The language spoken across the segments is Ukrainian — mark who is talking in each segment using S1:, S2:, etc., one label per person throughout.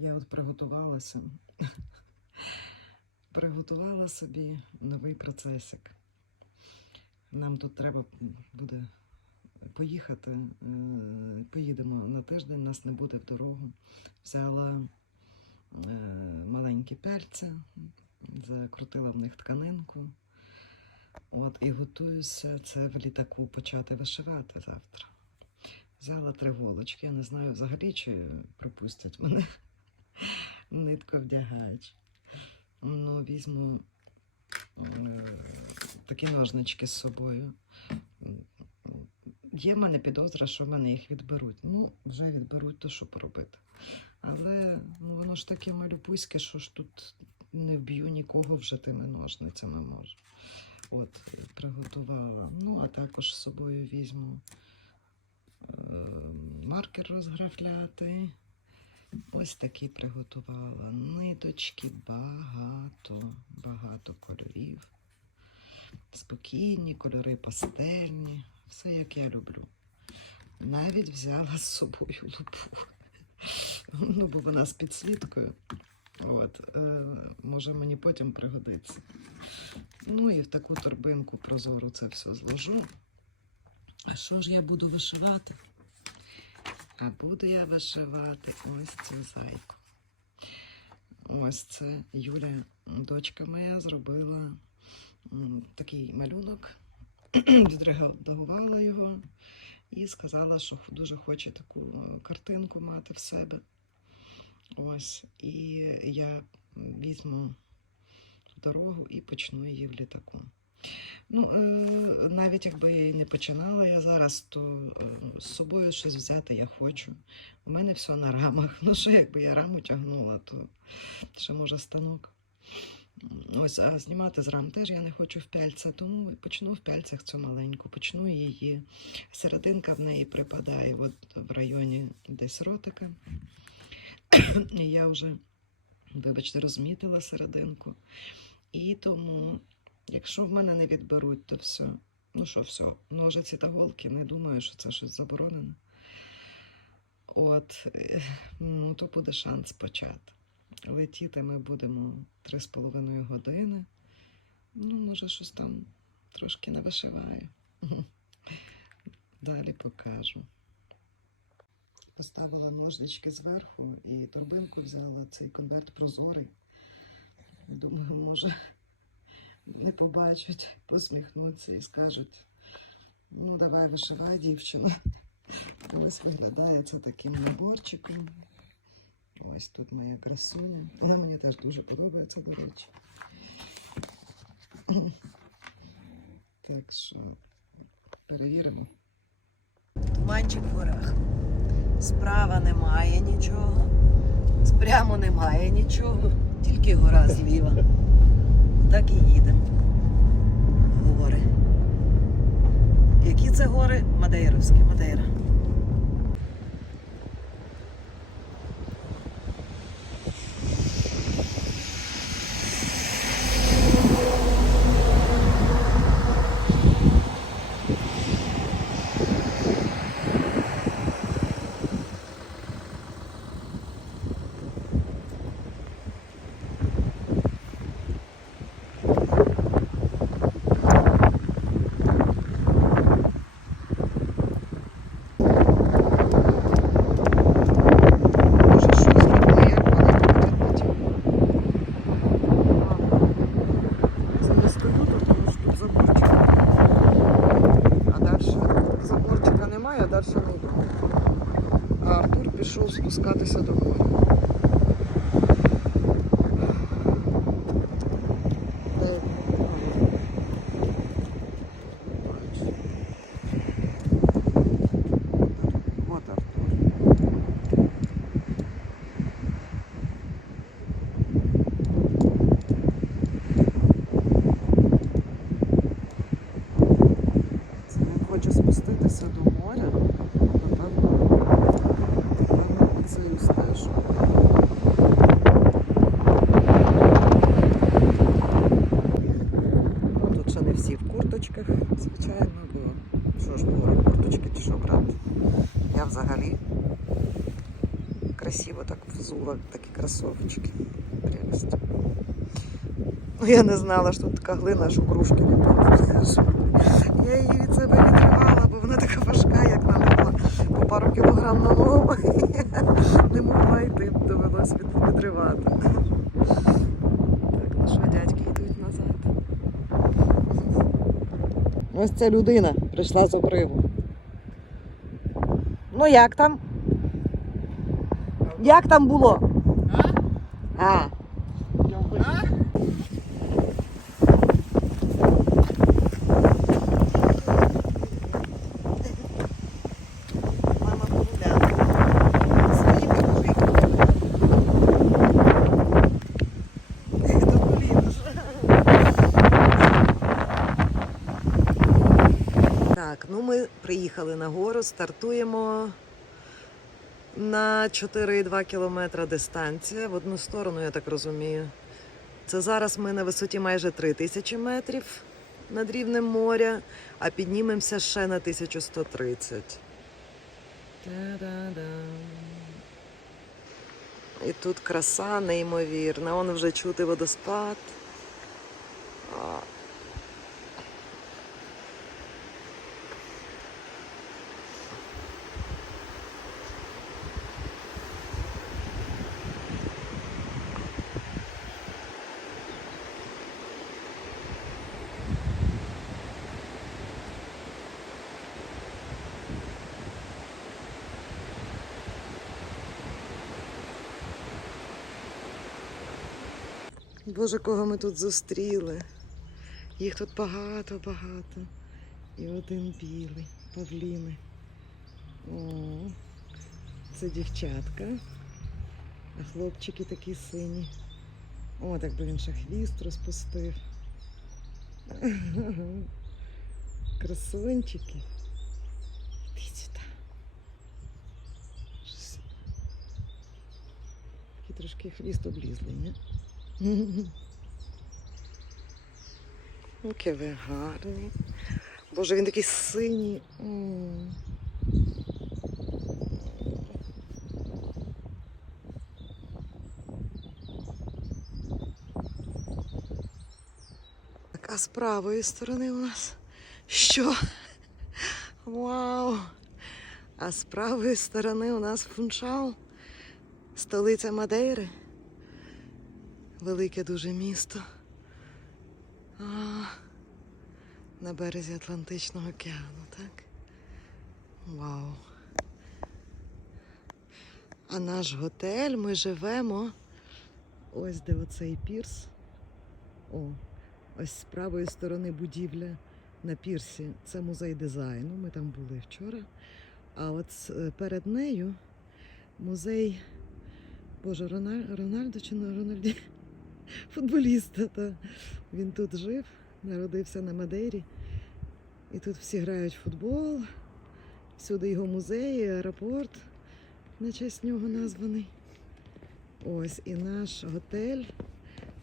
S1: Я от приготувалася. Приготувала собі новий процесик. Нам тут треба буде поїхати. е, Поїдемо на тиждень, нас не буде в дорогу. Взяла е, маленькі пельці, закрутила в них тканинку. От, і готуюся це в літаку почати вишивати завтра. Взяла три голочки. Я не знаю взагалі, чи пропустять мене нитку вдягач. Ну, візьму е, такі ножнички з собою. Є в мене підозра, що в мене їх відберуть. Ну, вже відберуть, то що поробити. Але ну, воно ж таке малюпуське, що ж тут не вб'ю нікого вже тими ножницями можу. От, приготувала. Ну, а також з собою візьму е, маркер розграфляти. Ось такі приготувала. Ниточки багато, багато кольорів. Спокійні кольори, пастельні, все як я люблю. Навіть взяла з собою лупу. Ну, бо вона з підсвіткою. От, е, може мені потім пригодиться. Ну і в таку торбинку прозору це все зложу. А що ж я буду вишивати? А буду я вишивати ось цю зайку. Ось це Юля, дочка моя, зробила такий малюнок, відредагувала його і сказала, що дуже хоче таку картинку мати в себе. Ось, і я візьму дорогу і почну її в літаку. Ну, е, навіть якби я її не починала я зараз, то е, з собою щось взяти я хочу. У мене все на рамах. Ну, що якби я раму тягнула, то ще може станок. Ось, а знімати з рам теж я не хочу в пяльця, тому почну в пяльцях цю маленьку, почну її. Серединка в неї припадає от в районі десь ротика. І я вже, вибачте, розмітила серединку. І тому, якщо в мене не відберуть, то все. Ну що, все, ножиці та голки, не думаю, що це щось заборонене. От, е, ну, то буде шанс почати. Летіти ми будемо 3,5 години. Ну, може, щось там трошки навишиваю. Далі покажу. Поставила ножнички зверху і торбинку взяла цей конверт прозорий. Думаю, може, не побачать, посміхнуться і скажуть: ну, давай вишивай, дівчина. Ось виглядає це таким наборчиком. Ось тут моя красуня. Вона мені теж дуже подобається, до речі. Так що перевіримо.
S2: Туманчик в горах. Справа немає нічого, спрямо немає нічого, тільки гора зліва. Так і їдемо. в Гори. Які це гори? Мадейровські, Мадейра.
S1: Може, що зробили, як вони ходять потім. Це я стою тут, тому що тут заборчик. А далі заборчика не йду. А Артур пішов спускатися до моря. Де? Бачу. От Артур. Це він хоче спуститися до моря. Напевно, напевно, цею стежку. Взула, такі кросовочки. Прелесть. Ну, я не знала, що тут така глина, що кружки ліпити. Я її від себе відривала, бо вона така важка, як налипла по пару кілограм на ногу. Не могла йти, довелось від- відривати. Так, ну що, дядьки йдуть назад. Ось ця людина прийшла з обриву. Ну як там? Як там було? А? Ж. Так, ну ми приїхали на гору, стартуємо на 4,2 кілометра дистанція в одну сторону, я так розумію. Це зараз ми на висоті майже 3 тисячі метрів над рівнем моря, а піднімемося ще на 1130. Та-да-дам. І тут краса неймовірна. Он вже чути водоспад. Боже, кого ми тут зустріли. Їх тут багато-багато. І один білий, павліни. О, це дівчатка. А хлопчики такі сині. О, так би він ще хвіст розпустив. Красунчики. Іди сюди. Такий трошки хвіст облізлий, ні? Який ви гарний. Боже, він такий синій. Так, а з правої сторони у нас що? Вау! А з правої сторони у нас фунчал, столиця Мадейри. Велике дуже місто. А, на березі Атлантичного океану, так? Вау. А наш готель ми живемо. Ось де оцей пірс. О, ось з правої сторони будівля на пірсі. Це музей дизайну. Ми там були вчора. А от е, перед нею музей. Боже, Рональ... Рональдо чи не Рональді? Футболіста. Та. Він тут жив, народився на Мадейрі. І тут всі грають в футбол. Всюди його музей, аеропорт на честь нього названий. Ось і наш готель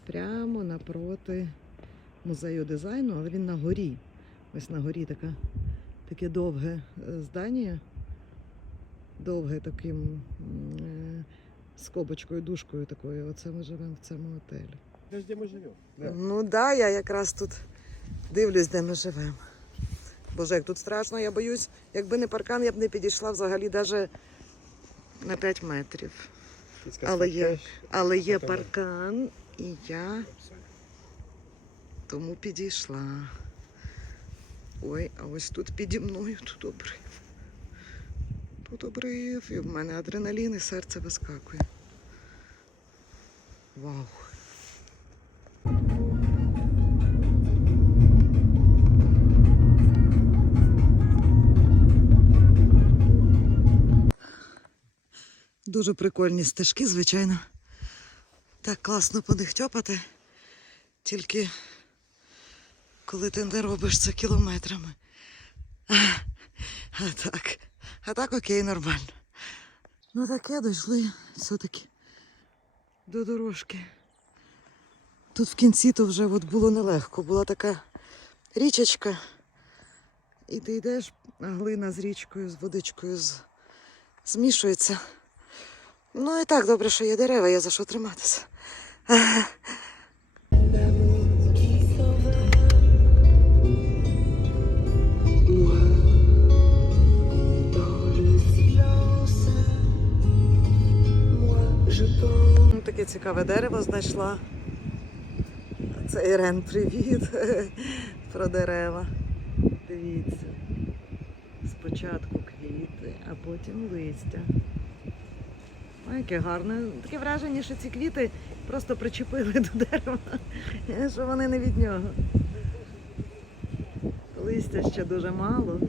S1: прямо напроти музею дизайну, але він на горі. Ось на горі така, таке довге е, здання, довге таким е, скобочкою, дужкою такою. Оце ми живемо в цьому готелі.
S3: Знаешь, где мы живем? Да.
S1: Ну так, да, я якраз тут дивлюсь, де ми живемо. Боже, як тут страшно, я боюсь, якби не паркан, я б не підійшла взагалі навіть на 5 метрів. Але є, але є паркан, і я тому підійшла. Ой, а ось тут піді мною тут обрив. Тут обрив, і в мене адреналін, і серце вискакує. Вау. Дуже прикольні стежки, звичайно. Так класно по них тьопати. Тільки коли ти не робиш це кілометрами. А, а так. А так окей, нормально. Ну таке дійшли все-таки до дорожки. Тут в кінці то вже от було нелегко. Була така річечка. І ти йдеш, а глина з річкою, з водичкою з... змішується. Ну і так, добре, що є дерева, є за що триматися. Ну, Таке цікаве дерево знайшла. Це Ірен, привіт про дерева. Дивіться. Спочатку квіти, а потім листя. Ой, яке гарне. Таке враження, що ці квіти просто причепили до дерева, що вони не від нього. Листя ще дуже мало.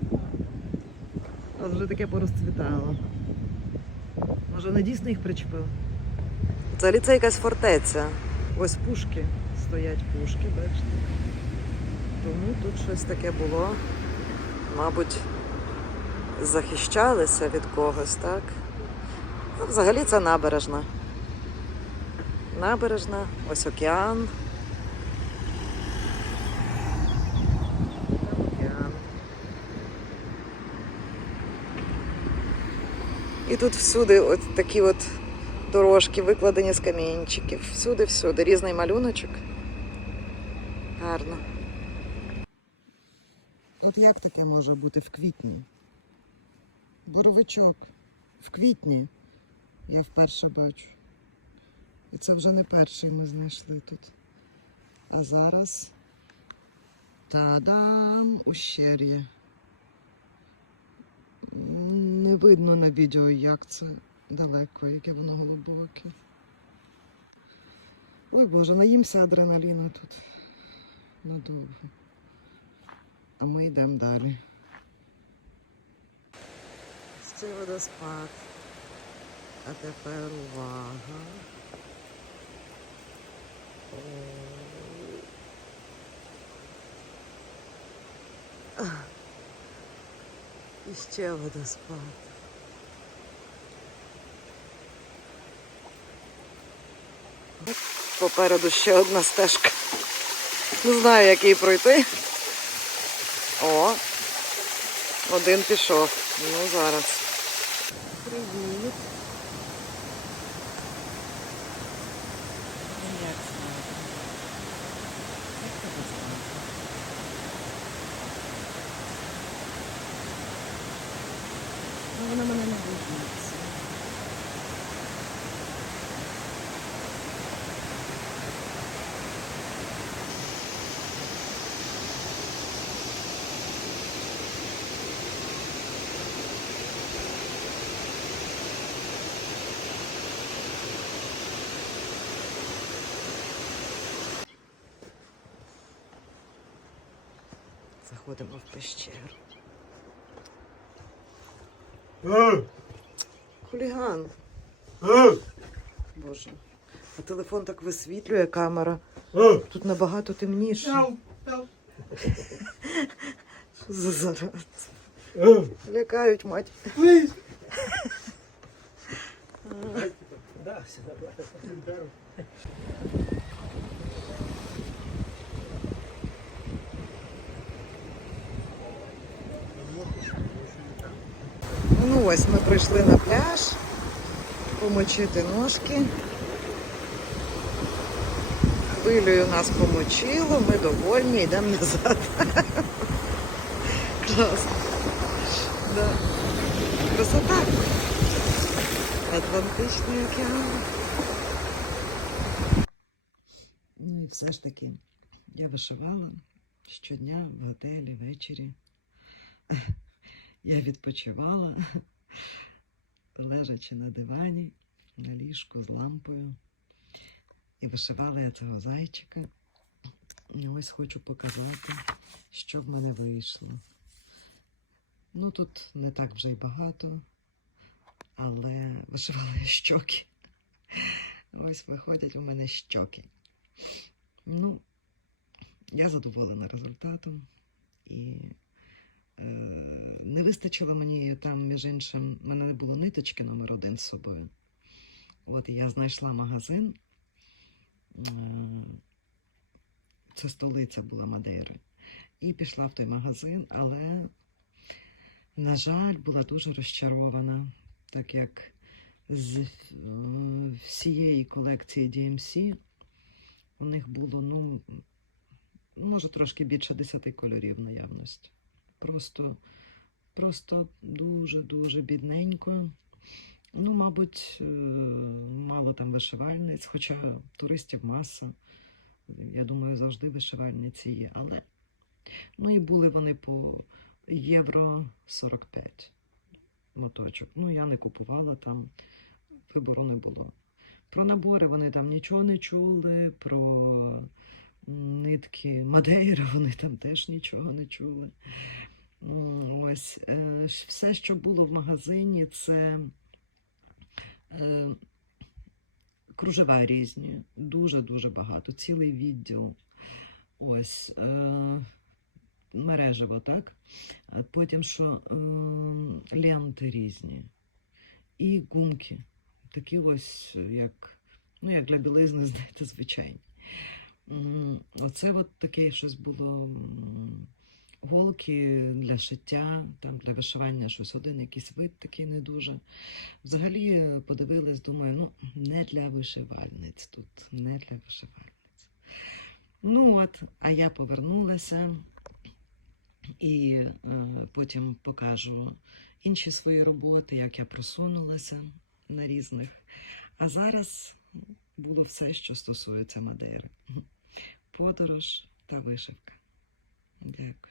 S1: От вже таке порозцвітало. Може, вони дійсно їх причепили? Взагалі це якась фортеця. Ось пушки. Стоять пушки, бачите. Тому тут щось таке було. Мабуть, захищалися від когось, так? Ну, взагалі це набережна. Набережна, ось океан. Океан. І тут всюди от такі от дорожки викладені з камінчиків. Всюди-всюди. Різний малюночок. Гарно.
S4: От як таке може бути в квітні? Буровичок в квітні я вперше бачу. І це вже не перший ми знайшли тут. А зараз та-дам! Ущер'я. Не видно на відео, як це далеко, яке воно глибоке. Ой Боже, наїмся адреналіну тут надовго. А ми йдемо далі.
S1: Ще водоспад. А тепер увага. І ще водоспад. Попереду ще одна стежка. Не знаю, як її пройти. О, один пішов. Ну, зараз. Привіт. Як звати? Як тебе звати? Ну, вона мене не боїться. Заходимо в пещеру. Хуліган. Боже. А телефон так висвітлює камера. Тут набагато темніше. Що за зараз? Лякають мать. Ну ось ми прийшли на пляж помочити ножки. Хвилею нас помочило, ми довольні, йдемо назад. Класно. Да. Красота. Атлантичний океан.
S4: Ну і все ж таки, я вишивала щодня в готелі ввечері. Я відпочивала, лежачи на дивані, на ліжку з лампою. І вишивала я цього зайчика. І ось хочу показати, що в мене вийшло. Ну, тут не так вже й багато, але вишивала я щоки. Ось виходять у мене щоки. Ну, я задоволена результатом. І не вистачило мені там, між іншим, в мене не було ниточки номер один з собою. От я знайшла магазин. Це столиця була Мадейри. І пішла в той магазин, але, на жаль, була дуже розчарована, так як
S1: з е, всієї колекції DMC. У них було, ну, може, трошки більше 10 кольорів наявності. Просто, просто дуже-дуже бідненько. Ну, мабуть, е, мало там вишивальниць, хоча туристів маса. Я думаю, завжди вишивальниці є. Але ну і були вони по євро 45 моточок. Ну, я не купувала там, вибору не було. Про набори вони там нічого не чули, про нитки Мадейра вони там теж нічого не чули. Ось е, все, що було в магазині, це е, кружева різні, дуже-дуже багато, цілий відділ. Ось е, мережево, так? Потім що ленти різні і гумки. Такі ось, як, ну, як для білизни, знаєте, звичайні. Оце от таке щось було. Голки для шиття, там для вишивання щось один якийсь вид такий не дуже. Взагалі е, подивилась, думаю, ну, не для вишивальниць тут, не для вишивальниць. Ну от, а я повернулася і е, потім покажу інші свої роботи, як я просунулася на різних. А зараз було все, що стосується Мадейри. Подорож та вишивка. Дякую.